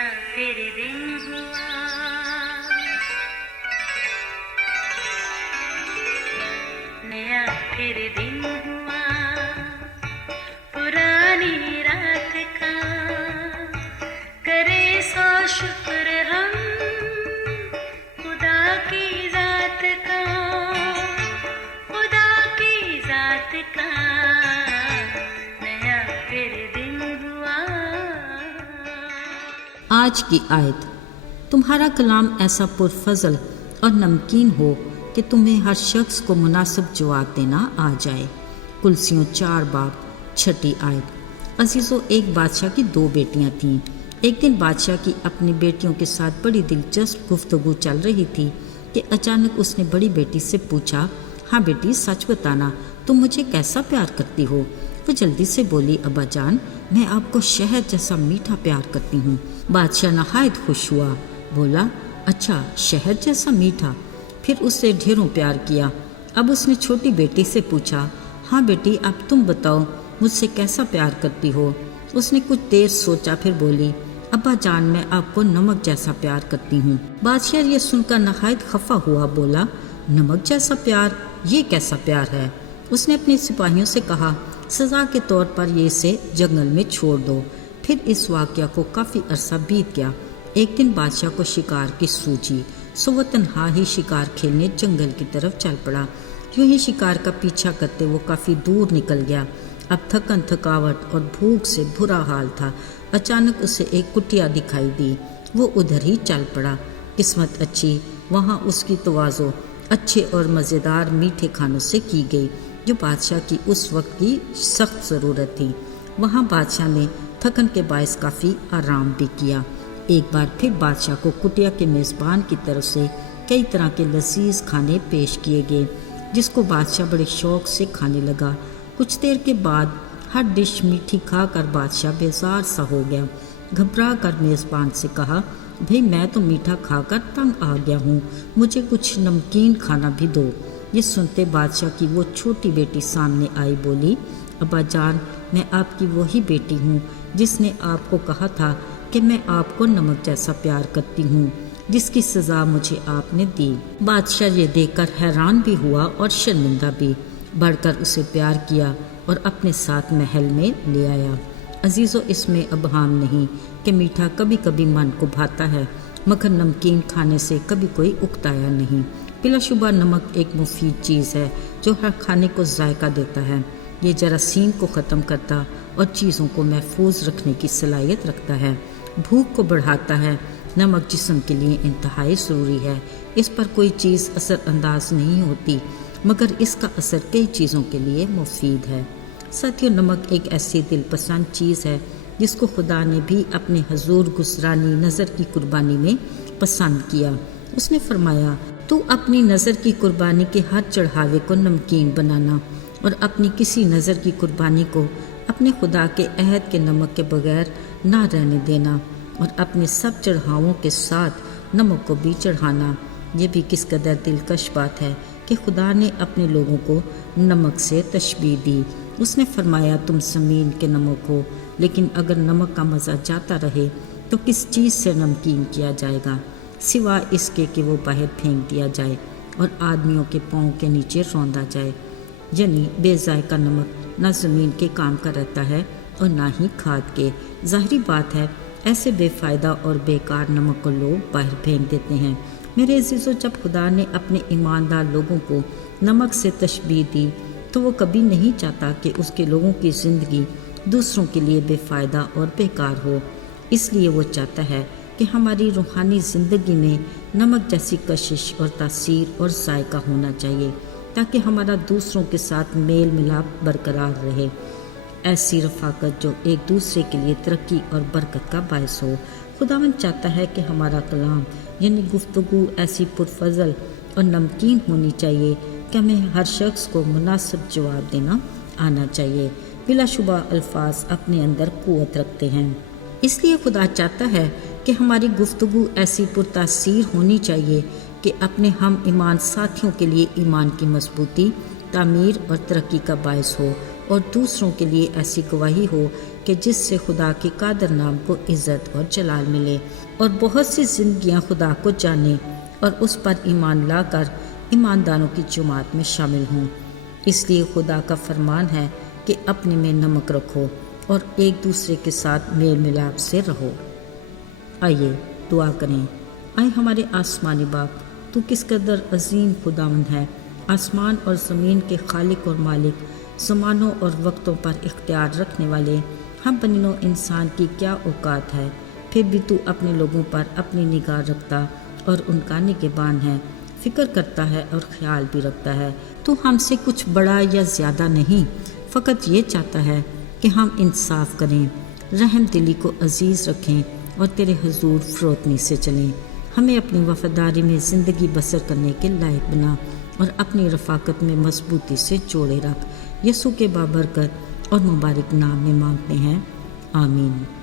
नया फिर दिन हुआ, नया फिर दिन हुआ, पुरानी रात का करे सो शुक्र हम खुदा की जात का, खुदा की जात का नया फिर दिन हुआ। आज की आयत, तुम्हारा कलाम ऐसा पुरफजल और नमकीन हो कि तुम्हें हर शख्स को मुनासिब जवाब देना आ जाए। कुलसियों 4 बाब 6 आयत। अजीज़ों, एक बादशाह की 2 बेटियां थीं। एक दिन बादशाह की अपनी बेटियों के साथ बड़ी दिलचस्प गुफ्तगू चल रही थी कि अचानक उसने बड़ी बेटी से पूछा, हाँ बेटी, सच बताना, तुम मुझे कैसा प्यार करती हो? वो जल्दी से बोली, अब्बा जान, मैं आपको शहद जैसा मीठा प्यार करती हूँ। बादशाह नहायत खुश हुआ, बोला, अच्छा, शहद जैसा मीठा? फिर उससे ढेरों प्यार किया। अब उसने छोटी बेटी से पूछा, हाँ बेटी, अब तुम बताओ, मुझसे कैसा प्यार करती हो? उसने कुछ देर सोचा, फिर बोली, अब्बा जान, मैं आपको नमक जैसा प्यार करती हूँ। बादशाह ये सुनकर नहायत खफा हुआ, बोला, नमक जैसा प्यार? ये कैसा प्यार है? उसने अपने सिपाहियों से कहा, सज़ा के तौर पर ये इसे जंगल में छोड़ दो। फिर इस वाक़या को काफ़ी अरसा बीत गया। एक दिन बादशाह को शिकार की सूझी, सो वो तन्हा ही शिकार खेलने जंगल की तरफ चल पड़ा। यूं ही शिकार का पीछा करते वो काफ़ी दूर निकल गया। अब थकन, थकावट और भूख से बुरा हाल था। अचानक उसे एक कुटिया दिखाई दी। वो उधर ही चल पड़ा। किस्मत अच्छी, वहाँ उसकी तवाज़ो अच्छे और मज़ेदार मीठे खानों से की गई जो बादशाह की उस वक्त की सख्त ज़रूरत थी। वहाँ बादशाह ने थकन के बायस काफ़ी आराम भी किया। एक बार फिर बादशाह को कुटिया के मेज़बान की तरफ से कई तरह के लजीज खाने पेश किए गए, जिसको बादशाह बड़े शौक़ से खाने लगा। कुछ देर के बाद हर डिश मीठी खाकर बादशाह बेजार सा हो गया। घबरा कर मेज़बान से कहा, भाई, मैं तो मीठा खाकर तंग आ गया हूँ, मुझे कुछ नमकीन खाना भी दो। ये सुनते बादशाह की वो छोटी बेटी सामने आई, बोली, अब्बा जान, मैं आपकी वही बेटी हूँ जिसने आपको कहा था कि मैं आपको नमक जैसा प्यार करती हूँ, जिसकी सज़ा मुझे आपने दी। बादशाह ये देखकर हैरान भी हुआ और शर्मिंदा भी। बढ़कर उसे प्यार किया और अपने साथ महल में ले आया। अजीज़ों, इसमें अबहाम नहीं कि मीठा कभी कभी मन को भाता है, मगर नमकीन खाने से कभी कोई उकताया नहीं। बिलाशुबा नमक एक मुफीद चीज़ है जो हर खाने को जायका देता है। ये जरासीम को ख़त्म करता और चीज़ों को महफूज रखने की सलाहियत रखता है। भूख को बढ़ाता है। नमक जिस्म के लिए इंतहाई ज़रूरी है। इस पर कोई चीज़ असरअंदाज नहीं होती, मगर इसका असर कई चीज़ों के लिए मुफीद है। साथियों, नमक एक ऐसी दिलपसंद चीज़ है जिसको खुदा ने भी अपने हजूर गुसरानी नज़र की कुर्बानी में पसंद किया। उसने फरमाया, तू अपनी नज़र की कुर्बानी के हर चढ़ावे को नमकीन बनाना और अपनी किसी नज़र की कुर्बानी को अपने खुदा के अहद के नमक के बगैर ना रहने देना, और अपने सब चढ़ावों के साथ नमक को भी चढ़ाना। ये भी किस कदर दिलकश बात है कि खुदा ने अपने लोगों को नमक से तशबीह दी। उसने फरमाया, तुम ज़मीन के नमक हो, लेकिन अगर नमक का मज़ा जाता रहे तो किस चीज़ से नमकीन किया जाएगा, सिवा इसके कि वो बाहर फेंक दिया जाए और आदमियों के पाँव के नीचे रौंदा जाए। यानी बेजायका नमक ना ज़मीन के काम का रहता है और ना ही खाद के। ज़ाहिरी बात है, ऐसे बेफ़ायदा और बेकार नमक को लोग बाहर फेंक देते हैं। मेरे अज़ीज़ों, जब खुदा ने अपने ईमानदार लोगों को नमक से तशबीह दी तो वो कभी नहीं चाहता कि उसके लोगों की ज़िंदगी दूसरों के लिए बेफ़ायदा और बेकार हो। इसलिए वो चाहता है कि हमारी रूहानी ज़िंदगी में नमक जैसी कशिश और तासीर और जायका होना चाहिए, ताकि हमारा दूसरों के साथ मेल मिलाप बरकरार रहे। ऐसी रफ़ाकत जो एक दूसरे के लिए तरक्की और बरकत का बायस हो। खुदावंद चाहता है कि हमारा कलाम यानी गुफ्तगू ऐसी पुरफजल और नमकीन होनी चाहिए कि हमें हर शख्स को मुनासिब जवाब देना आना चाहिए। बिलाशुबा अल्फाज अपने अंदर क़ुव्वत रखते हैं, इसलिए खुदा चाहता है कि हमारी गुफ्तगू ऐसी पुरतासीर होनी चाहिए कि अपने हम ईमान साथियों के लिए ईमान की मजबूती, तामीर और तरक्की का बायस हो اور دوسروں کے لیے ایسی گواہی ہو کہ جس سے خدا کے قادر نام کو عزت اور جلال ملے، اور بہت سی زندگیاں خدا کو جانیں اور اس پر ایمان لا کر ایمانداروں کی جماعت میں شامل ہوں۔ اس لیے خدا کا فرمان ہے کہ اپنے میں نمک رکھو اور ایک دوسرے کے ساتھ میل ملاپ سے رہو۔ آئیے دعا کریں۔ آئے ہمارے آسمانی باپ، تو کس قدر عظیم خداوند ہے، آسمان اور زمین کے خالق اور مالک، زمانوں اور وقتوں پر اختیار رکھنے والے۔ ہم بنو انسان کی کیا اوقات ہے، پھر بھی تو اپنے لوگوں پر اپنی نگاہ رکھتا اور ان کا نگہبان ہے، فکر کرتا ہے اور خیال بھی رکھتا ہے۔ تو ہم سے کچھ بڑا یا زیادہ نہیں، فقط یہ چاہتا ہے کہ ہم انصاف کریں، رحم دلی کو عزیز رکھیں اور تیرے حضور فروتنی سے چلیں۔ ہمیں اپنی وفاداری میں زندگی بسر کرنے کے لائق بنا اور اپنی رفاقت میں مضبوطی سے جوڑے رکھ۔ یسوع کے بابرکت اور مبارک نام میں مانگتے ہیں، آمین۔